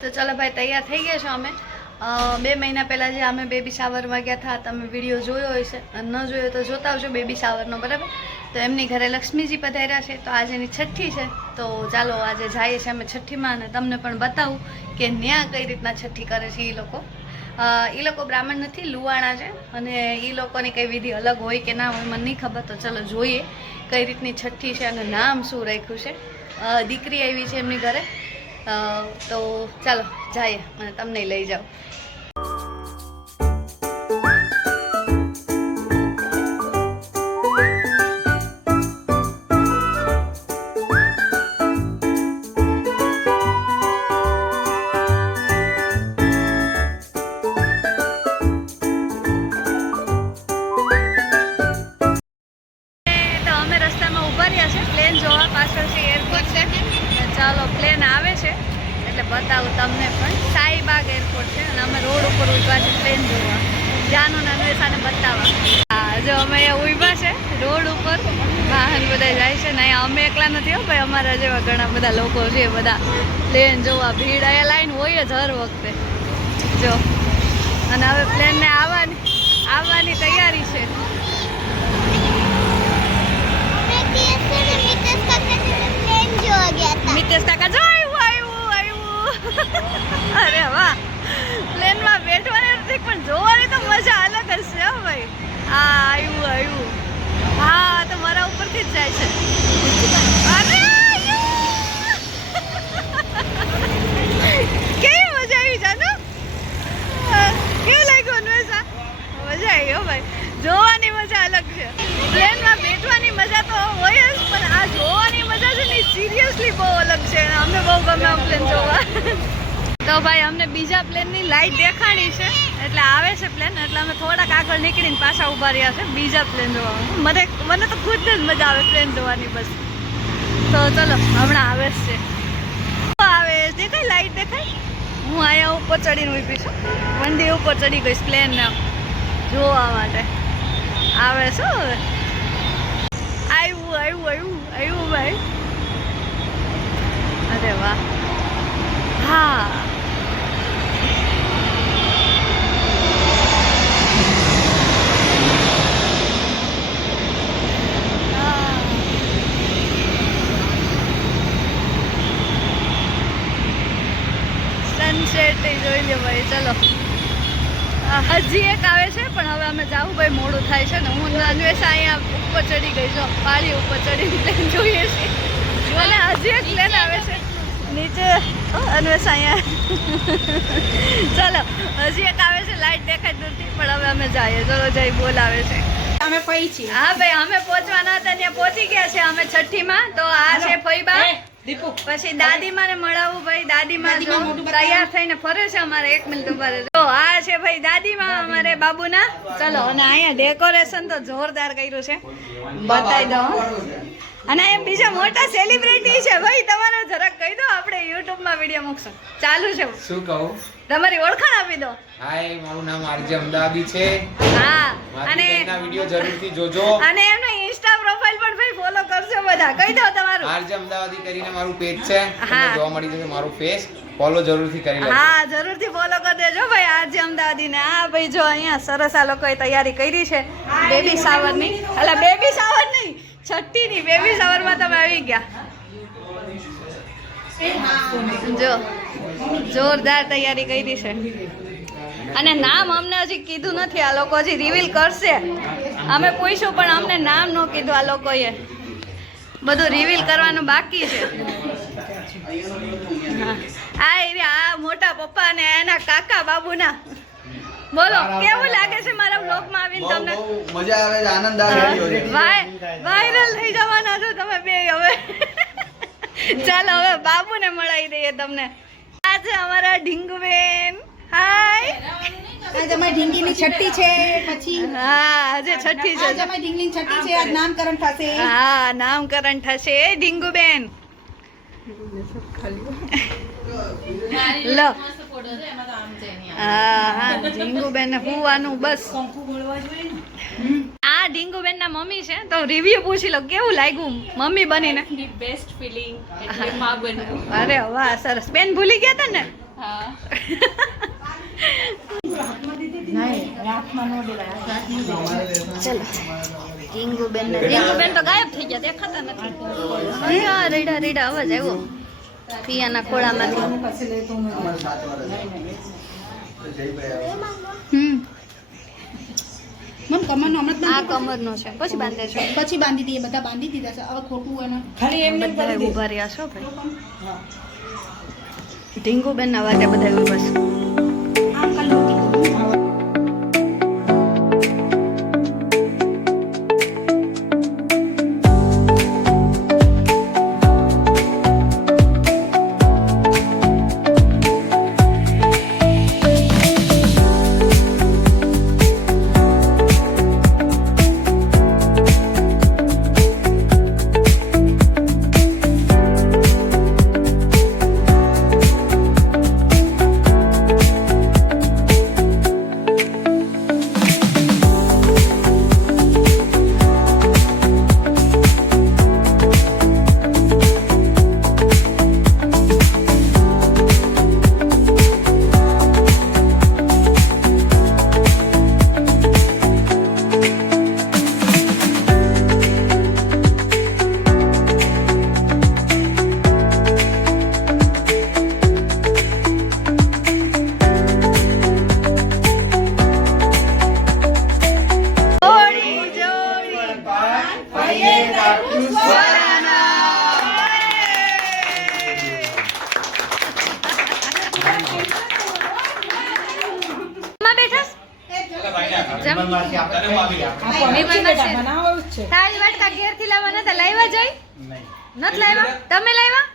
तो चलो भाई तैयार થઈ ગયા છો અમે 2 મહિના પહેલા જે અમે બેબી શાવરમાં ગયા હતા તમે વિડિયો જોયો હશે ન જોયો તો જોતા આવજો બેબી શાવરનો બરાબર તો એમની ઘરે લક્ષ્મીજી પધાર્યા છે તો આજે એની છઠ્ઠી છે તો ચાલો આજે જઈએ છીએ અમે છઠ્ઠીમાં અને તમને પણ બતાવું કે ન્યા કઈ રીતના છઠ્ઠી કરે છે એ લોકો બ્રાહ્મણ નથી લુવાણા છે અને એ લોકોની કઈ વિધિ અલગ હોય કે ના હોય મને નહીં ખબર તો ચલો જોઈએ કઈ રીતની છઠ્ઠી છે અને નામ શું રાખ્યું છે દીકરી આવી છે એમની ઘરે तो चलो जाइए मैं तमने लई जाऊँ तो अमे रस्ता में उभा रह्या छे प्लेन जोवा पाछळ छे एयरपोर्ट छे चलो प्लेन आवे छे એટલે બતાવું તમને પણ શાહીબાગ એરપોર્ટ છે અને અમે રોડ ઉપર ઊભા છે પ્લેન જોવા જાનું અન્વેષાને બતાવવા હા જો અમે ઊભા છે રોડ ઉપર વાહન બધા જાય છે ને અહીંયા અમે એકલા નથી હો ભાઈ અમારા જેવા ઘણા બધા લોકો છે બધા પ્લેન જોવા ભીડ અહીંયા લાઈન હોય જ હર વખતે જો અને હવે પ્લેનને આવવાની તૈયારી છે મિતેશ કાકા જો अरे वाह प्लेन में बैठवानी નથી પણ જોવાની તો મજા અલગ જ છે હો ભાઈ આ આવ્યું હા તો મારા ઉપરથી જ જાય છે અરે કેવી મજા આવી જાનો કેવું લાગ્યું અન્વેષા મજા આવી હો ભાઈ જોવાની મજા અલગ છે પ્લેનમાં બેઠવાની મજા તો હોય જ પણ આ જોવાની મજા છે ને સિરિયસલી બહુ અલગ છે અમને બહુ ગમે પ્લેન જોવા तो भाई हमने बीजा प्लेन नी लाइट देखाणी छे એટલે આવે છે પ્લેન એટલે અમે થોડાક આગળ નીકળીને પાછા ઊભા રહ્યા છે બીજા પ્લેન જોવા મને તો ખુદ જ મજા આવે પ્લેન જોવાની બસ તો ચલો હમણાં આવે છે દેખાય લાઈટ દેખાય હું આયા ઉપર ચડીને ઊભી છું મંદિર ઉપર ચડી ગઈ પ્લેન ને જોવા માટે આવે છે હવે આવ્યું ભાઈ અરે વાહ हाँ सनसेट જોઈ લે ભાઈ ચલો હજી એક આવે છે પણ હવે અમે જાવું ભાઈ મોડું થાય છે ને હું અન્વેષા અહીંયા ઉપર ચડી ગઈ છું પાળી ઉપર ચડીને પ્લેન જોઈએ છે અને હજી એક પ્લેન આવે છે नीचे अनवेषा चलो हजी एक आवे छे लाइट देखाय दूरथी पण हवे अमे जाईए चलो जय बोलावे छे અમે ફઈ છી हां भाई हमें पहुंचवाना હતા ત્યાં પહોંચી ગયા છે અમે છઠ્ઠી માં તો આ છે ફઈબા દીપુ પછી દાદી માને મળાવું ભાઈ દાદી માં જો તૈયાર થઈને ફરે છે અમારે 1 મિનિટ ઉભા રહેજો તો આ છે ભાઈ દાદી માં અમારે બાબુના ચલો અને અહીંયા ડેકોરેશન તો જોરદાર કર્યું છે બતાવી દો અને એમ બીજા મોટા સેલિબ્રિટી છે ભાઈ તમારે જરાક કહી દો આપણે YouTube માં વિડિયો મૂકશું ચાલુ છે શું કહું તમારી ઓળખાણ આપી દો હાય મારું નામ આરજે અમદાવાદી છે હા અને એના વિડિયો જરૂરથી જોજો અને એમનો ઇન્સ્ટા પ્રોફાઇલ પણ ભાઈ ફોલો કરજો બધા કહી દો તમારું આરજે અમદાવાદી કરીને મારું પેજ છે તમને જોવા મળી જશે મારું ફેસ ફોલો જરૂરથી કરી લેજો હા જરૂરથી ફોલો કરી દેજો ભાઈ આરજે અમદાવાદી ને આ ભાઈ જો અહીંયા સરસ આ લોકોએ તૈયારી કરી છે બેબી શાવર ની એટલે બેબી શાવર નહીં છઠ્ઠી ની બેબી શાવર માં તમે આવી ગયા જો જોરદાર તૈયારી કરી છે અને નામ અમને હજી કીધું નથી આ લોકો હજી રિવીલ કરશે અમે પૂછ્યું પણ અમને નામ ન કીધું આ લોકોએ બધું રિવીલ કરવાનું બાકી છે આ મોટા પપ્પા ને એના કાકા બાબુના બોલો કેવું લાગે છે મારા વ્લોગ માં આવીને તમને મજા આવે છે આનંદ આવે વાયરલ થઈ જવાના છો તમે બે હવે ચાલો હવે બાબુને મળાવી દઈએ તમને આજે અમારા ઢીંગુબેન હાય આજે અમારી ઢીંગીની છઠ્ઠી છે પછી હા આજે છઠ્ઠી છે આજે અમારી ઢીંગીની છઠ્ઠી છે આજ નામકરણ થશે હા નામકરણ થશે ઢીંગુબેન લો હા ઢીંગુબેન ને ફૂવાનું બસ આ ઢીંગુબેન ના મમ્મી છે તો રિવ્યુ પૂછી લો કેવું લાગ્યું મમ્મી બનીને બેસ્ટ ફીલિંગ એટલે માં બનવું. અરે વાહ સરસ બેન ભૂલી ગયા હતા ને હા ચલો ટીંગુબેન તો ગાયબ થઈ ગયા, દેખાતા નથી. અહીંયા રેડા રેડા અવાજ આવ્યો પિયાના ખોળામાંથી. અમારે 7 વર્ષ તો જયભાઈ આવે. મમ કમરનો હમણાં આ કમરનો છે, પછી બાંધે છે. પછી બાંધી દઈએ, બધા બાંધી દીધા છે. હવે ખોટું એના ખાલી એમને બધા ઊભા રહ્યા છો ભાઈ. ટીંગુબેન ના વાટે બધા ઊભા છે. આમ કાલ થાળી વાટકા ઘેરથી લાવવા નતા, લાવ્યા જોઈ નથી લાવ્યા? તમે લાવ્યા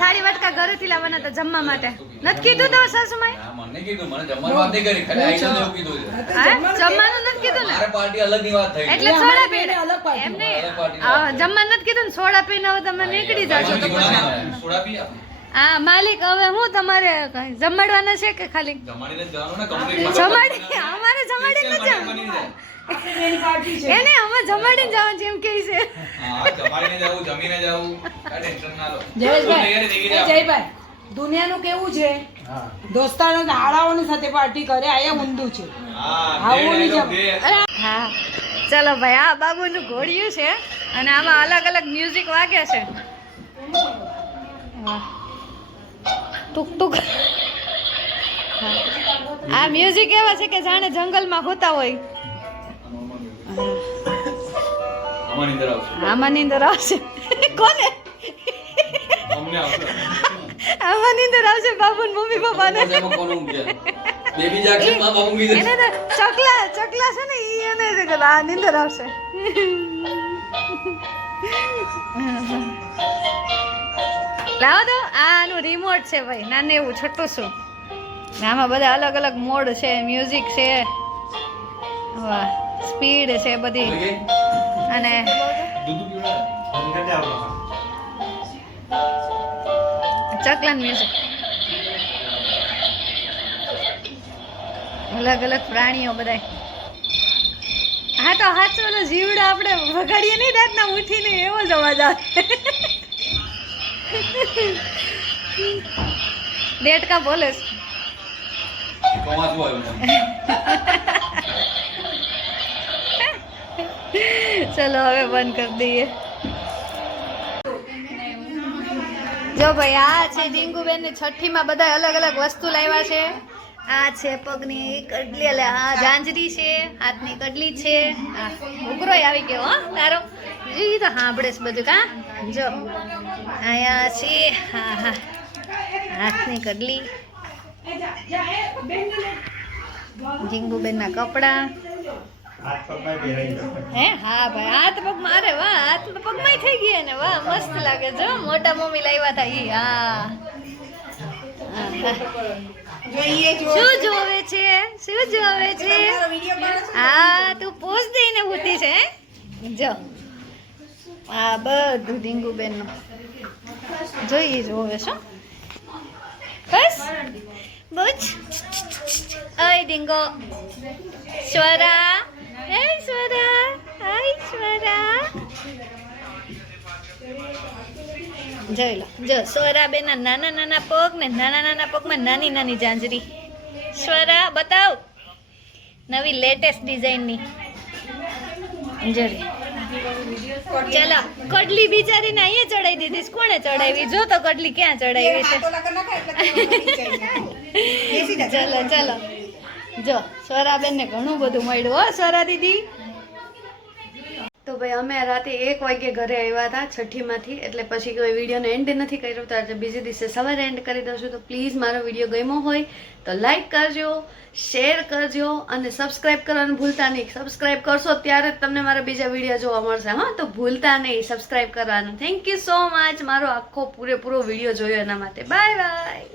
થાળી વાટકા ઘરેથી લાવવાના હતા જમવા માટે? નથી કીધું તો સાસુમાએ? મને કીધું, મને જમવાની વાત નહીં કરી, ખાલી આઈટમ એવું કીધું છે. હા જમવાનું નથી કીધું ને, મારે પાર્ટી અલગની વાત થઈ. એટલે સોડા પીને એમ નહીં, જમવાનું નથી કીધું ને, સોડા પીને હવે તમે નીકળી જાશો તો પછી. સોડા પી આપો. હા માલિક, હવે હું તમારે કઈ જમાડવાના છે કે ખાલી જમાડીને જ જવાનું ને, complete જમાડી? અમારે જમાડીને જ બની જવાનું. જાય. એને અમે જમાડીને જવાનું જેમ કહે છે. હા, જમાડીને જાવું, જમીને જાવું, કાંઈ ટેન્શન ના લો. જયેશભાઈ, તૈયારી થઈ ગઈ છે. જયભાઈ, દુનિયાનું કેવું છે, દોસ્તારો આળાઓની સાથે પાર્ટી કરે, અહીંયા ઊંધું છે. હા, આવું નહીં બે dialogue, બે. હા ચલો ભાઈ, આ બાબુનું ઘોડિયું છે અને આમાં અલગ અલગ મ્યુઝિક વાગે છે. વાહ. ટુક ટુક. હા. આ મ્યુઝિક એવા છે કે જાણે જંગલમાં હોતા હોય. આમાં નીંદર આવશે. આમાં નીંદર આવશે. કોને? અમને આવશે. આમાં નીંદર આવશે બાબુ ને મમ્મી પપ્પાને. એમાં કોણ ઊંઘે? બેબી જાગશે, મા બાપ ઊંઘી જશે. એને તો ચકલા છે ને ઈ એને છે કે આ નીંદર આવશે. લાવો તો આનું રિમોટ છે ભાઈ, નાને એવું છોટું શું. આમાં બધા અલગ અલગ મોડ છે, મ્યુઝિક છે, વાહ સ્પીડ છે બધી, આવી ગઈ? અને દૂધ પીવડાવે? ચકલાન મ્યુઝિક. અલગ અલગ પ્રાણીઓ બધાય. હા તો હાચો ઓલો જીવડો આપણે વગાડીએ નહીં રાતના ઉઠીને એવો જ અવાજ આવે. દેડકા બોલે છે. ચોમાસું આવ્યું છે. ચલો હવે બંધ કરી દઈએ. જો ભાઈ આ છે ડીંગુબેન ની છઠ્ઠી માં બધા અલગ અલગ વસ્તુ લાવ્યા છે. આ છે પગની કડલી, એટલે આ જાંજરી છે, હાથની કડલી છે, આ ઉગરોય આવી ગયો હો તારો. ઈ તો સાંભળે છે બધું કા. જો આયા છે, હા હા હાથની કડલી, ડીંગુબેન ના કપડા. હે હા ભાઈ, હાથ પગ મારે વાહ, હાથ પગમાં થઈ ગયા ને વાહ, મસ્ત લાગે. જો મોટા મમ્મી લાવ્યા હતા ઈ. હા શું જોવે છે, શું જોવે છે? હા તું પોઝ દઈને ઊઠી છે. જો આ બધું ડીંગુબેન નું જોઈએ જોવે છો. બસ બુચ. ઓય ડીંગો, સ્વરા, હે સ્વરા, હાય સ્વરા. જોઈ લો જો સ્વરાબેનના નાના નાના પગ ને નાના નાના પગમાં નાની નાની જાંજરી. સ્વરા બતાવ નવી લેટેસ્ટ ડિઝાઇનની જરી. ચલો કડલી બિચારીને અહીંયા ચડાવી દીધી. કોણે ચડાવી? જો તો કડલી ક્યાં ચડાવી છે. ચલો ચલો જો સ્વરાબેનને ઘણું બધું મળ્યું હો સ્વરા દીદી. તો ભાઈ અમે રાતે 1 વાગે ઘરે આવ્યા હતા છઠ્ઠીમાંથી, એટલે પછી કોઈ વિડીયોનો એન્ડ નથી કર્યો, તો આજે બીજે દિવસે સવારે એન્ડ કરી દઉં છું. તો પ્લીઝ મારો વિડીયો ગમ્યો હોય તો લાઈક કરજો, શેર કરજો અને સબસ્ક્રાઈબ કરવાનું ભૂલતા નહીં. સબસ્ક્રાઈબ કરશો ત્યારે જ તમને મારા બીજા વિડીયો જોવા મળશે. હા, તો ભૂલતા નહીં સબસ્ક્રાઈબ કરવાનું. થેન્ક યુ સો મચ મારો આખો પૂરેપૂરો વિડીયો જોયો એના માટે. Bye bye.